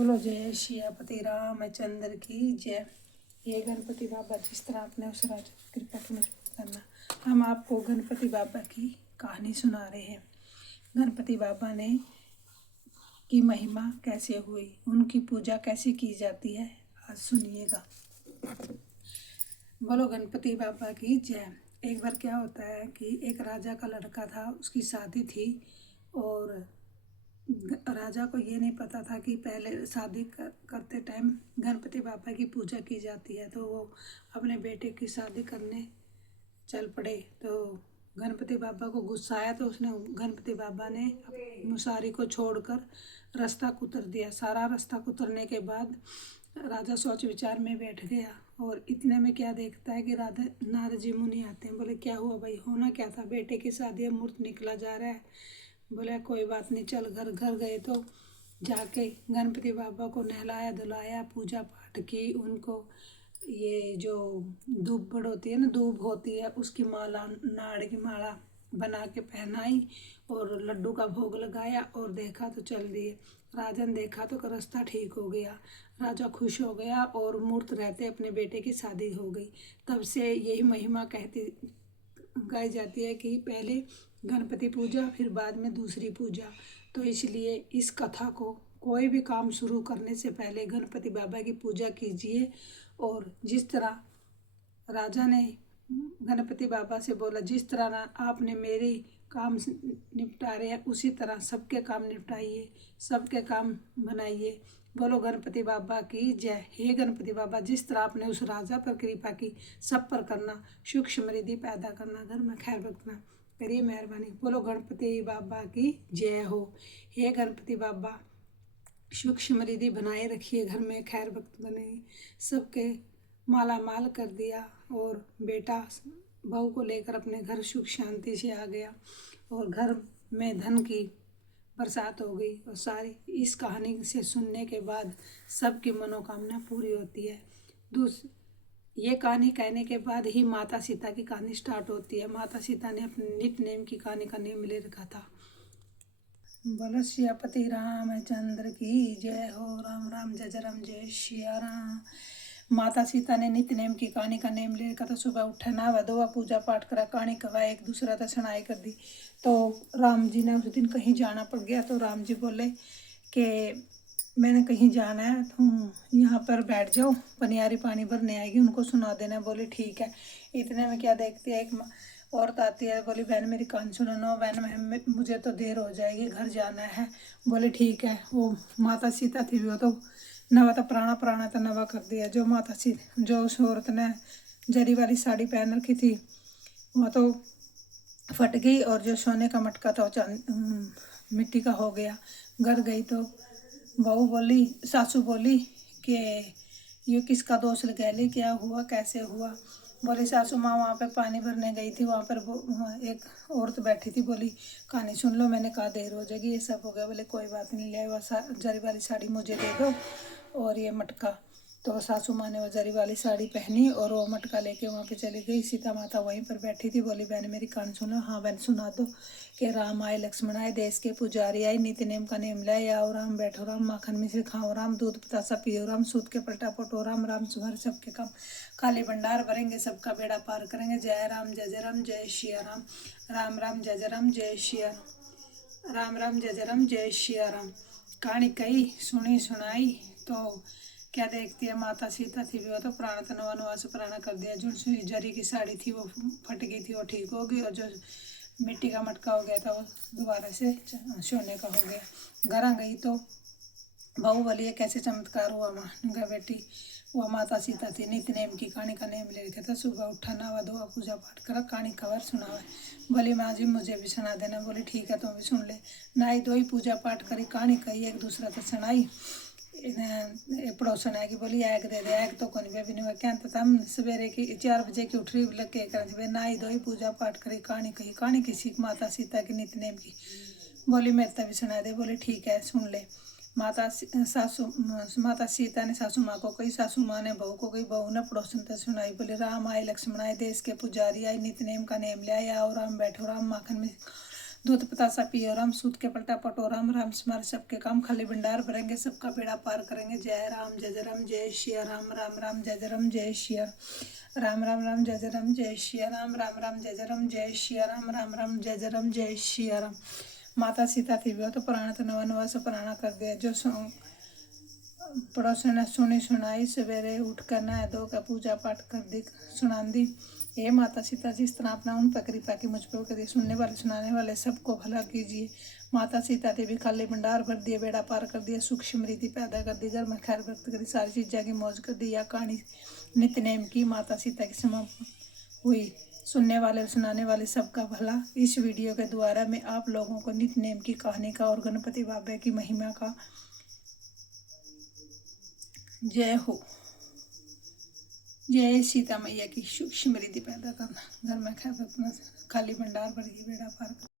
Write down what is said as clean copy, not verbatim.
बोलो जय सियापति रामचंद्र की जय। ये गणपति बाबा जिस तरह आपने उस राज कृपा की मुझ पर करना। हम आपको गणपति बाबा की कहानी सुना रहे हैं। गणपति बाबा ने की महिमा कैसे हुई, उनकी पूजा कैसे की जाती है, आज सुनिएगा। बोलो गणपति बाबा की जय। एक बार क्या होता है कि एक राजा का लड़का था, उसकी शादी थी और राजा को ये नहीं पता था कि पहले शादी करते टाइम गणपति बाबा की पूजा की जाती है। तो वो अपने बेटे की शादी करने चल पड़े। तो गणपति बाबा को गुस्सा आया तो उसने गणपति बाबा ने मुसारी को छोड़कर रास्ता कुतर दिया। सारा रास्ता कुतरने के बाद राजा सोच विचार में बैठ गया और इतने में क्या देखता है कि राधा नारद जी मुनि आते हैं। बोले क्या हुआ भाई, होना क्या था, बेटे की शादी है, मुहूर्त निकला जा रहा है। बोले कोई बात नहीं, चल घर। घर गए तो जाके गणपति बाबा को नहलाया धुलाया, पूजा पाठ की, उनको ये जो दूब बड़ होती है ना, दूब होती है, उसकी माला, नाड़ की माला बना के पहनाई और लड्डू का भोग लगाया और देखा तो चल दिए। राजा ने देखा तो रास्ता ठीक हो गया। राजा खुश हो गया और मुहूर्त रहते अपने बेटे की शादी हो गई। तब से यही महिमा गाई जाती है कि पहले गणपति पूजा फिर बाद में दूसरी पूजा। तो इसलिए इस कथा को कोई भी काम शुरू करने से पहले गणपति बाबा की पूजा कीजिए। और जिस तरह राजा ने गणपति बाबा से बोला, जिस तरह आपने मेरे काम निपटा रहे हैं उसी तरह सबके काम निपटाइए, सबके काम बनाइए। बोलो गणपति बाबा की जय। हे गणपति बाबा, जिस तरह आपने उस राजा पर कृपा की, सब पर करना, सुख समृद्धि पैदा करना, घर में खैर बरतना, करिए मेहरबानी। बोलो गणपति बाबा की जय हो। हे गणपति बाबा, सुख समृद्धि बनाए रखिए, घर में खैर बरकत बने, सबके माला माल कर दिया। और बेटा बहू को लेकर अपने घर सुख शांति से आ गया और घर में धन की बरसात हो गई। और सारी इस कहानी से सुनने के बाद सबकी मनोकामना पूरी होती है। ये कहानी कहने के बाद ही माता सीता की कहानी स्टार्ट होती है। माता सीता ने अपने नित नेम की कहानी का नेम ले रखा था। बोलो सियापति रामचंद्र की जय हो। राम राम जय राम, जय सिया राम। माता सीता ने नित्य नेम की कहानी का नेम ले रखा था। सुबह उठा, नहावा धोवा, पूजा पाठ करा, कहानी कहा, एक दूसरा तो सुनाई कर दी। तो राम जी ने उस दिन कहीं जाना पड़ गया। तो राम जी बोले कि मैंने कहीं जाना है, तुम यहाँ पर बैठ जाओ, पनियारी पानी भरने आएगी, उनको सुना देना। बोले ठीक है। इतने में क्या देखती है, एक औरत आती है। बोली बहन मेरी कान सुनो। नो बहन, मुझे तो देर हो जाएगी, घर जाना है। बोले ठीक है। वो माता सीता थी, वो तो नवा तो पुराना तो नवा कर दिया। जो उस औरत ने जरी वाली साड़ी पहन रखी थी वो तो फट गई और जो सोने का मटका था वो मिट्टी का हो गया। घर गई तो सासू बोली कि ये किसका दोष लगा ली, क्या हुआ, कैसे हुआ। बोली सासू माँ वहाँ पे पानी भरने गई थी, वहाँ पर एक औरत बैठी थी। बोली कहानी सुन लो। मैंने कहा देर हो जाएगी, ये सब हो गया। बोले कोई बात नहीं, ले वो जरी वाली साड़ी मुझे दे दो और ये मटका। तो सासू माँ ने वो जरी वाली साड़ी पहनी और वो मटका लेके वहाँ पे चली गई। सीता माता वहीं पर बैठी थी। बोली बहन मेरी कान सुनो। हाँ बहन सुना दो। कि राम आए लक्ष्मण आए, देश के पुजारी आए, नित्य नेम का नेम लाए, आओ राम बैठो राम, माखन मिश्री खाओ राम, दूध पतासा पियो राम, सूत के पलटा पटो राम, राम सुभर सबके काम, खाली भंडार भरेंगे, सबका बेड़ा पार करेंगे। जय राम जय राम, जय सिया राम। राम राम जय राम, जय सिया राम। राम जय राम, जय सिया राम। कहानी कही, सुनी सुनाई। तो क्या देखती है, माता सीता थी वो तो पुराना तो नवा से पुराना कर दिया। जो जरी की साड़ी थी वो फट गई थी, वो ठीक हो गई। और जो मिट्टी का मटका हो गया था वो दोबारा से सोने का हो गया। घर आ गई तो बहू बोली कैसे चमत्कार हुआ माँ। बेटी वो माता सीता थी, नित्य नेम की कहानी का नेम ले रखा था। सुबह उठा, नहावा धोवा, पूजा पाठ करा, कहानी खबर सुनावा। बोली माँ जी मुझे भी सुना देना। बोली ठीक है, तुम भी सुन ले। नहाई धोई, पूजा पाठ करी, कहानी कही, एक दूसरा तो सुनाई। पड़ोसन आएगी, बोली एग दे दे। एग तो कौन भी नहीं हुआ, क्या था हम सवेरे की 4 बजे की उठ रही लग के कर नहाई धोई, पूजा पाठ करी, कहानी कही, कहानी किसी माता सीता की नित्य नेम की। बोली मेरे तभी सुना दे। बोली ठीक है सुन ले। माता सीता ने सासू माँ को कही, सासू माँ ने बहू को कही, बहू ने पड़ोसन तक सुनाई। बोले राम आए लक्ष्मण आए, देश के पुजारी आए, नित्य नेम का नेम ले आए, आओ राम बैठो राम, माखन में दूध पतासा पियो राम, सूत के पलटा पटो राम, राम स्मार सबके काम, खाली भंडार भरेंगे सबका बेड़ा पार करेंगे। जय राम जय राम जय श्री राम, राम राम जय राम जय श्री राम, राम राम जय राम जय श्री राम, राम राम जय राम जय श्री राम, राम राम जय राम जय श्री राम। माता सीता थी वो तो पुराना तो नवा नवा से पुराना कर दिया। जो पड़ोसन ने सुनी सुनाई, सवेरे उठ कर नहा धो कर पूजा पाठ कर दी सुना दी। हे माता सीता जिस तरह अपना उन पर कृपा की मुझ पर करिए, सुनने वाले सुनाने वाले सबको भला कीजिए। माता सीता ने भी खाली भंडार भर दिए, बेड़ा पार कर दिया, सुख समृद्धि पैदा कर दी, घर में खैर व्यक्त करी, सारी चीज़ें की मौज कर दी। या कहानी नित्य नेम की माता सीता की समाप्त हुई। सुनने वाले सुनाने वाले सबका भला। इस वीडियो के द्वारा मैं आप लोगों को नित्य नेम की कहानी का और गणपति बाबा की महिमा का जय हो। जय सीता मैया की सुख समृद्धि पैदा करना, घर में खाली भंडार भरिए, बेड़ा पार करना।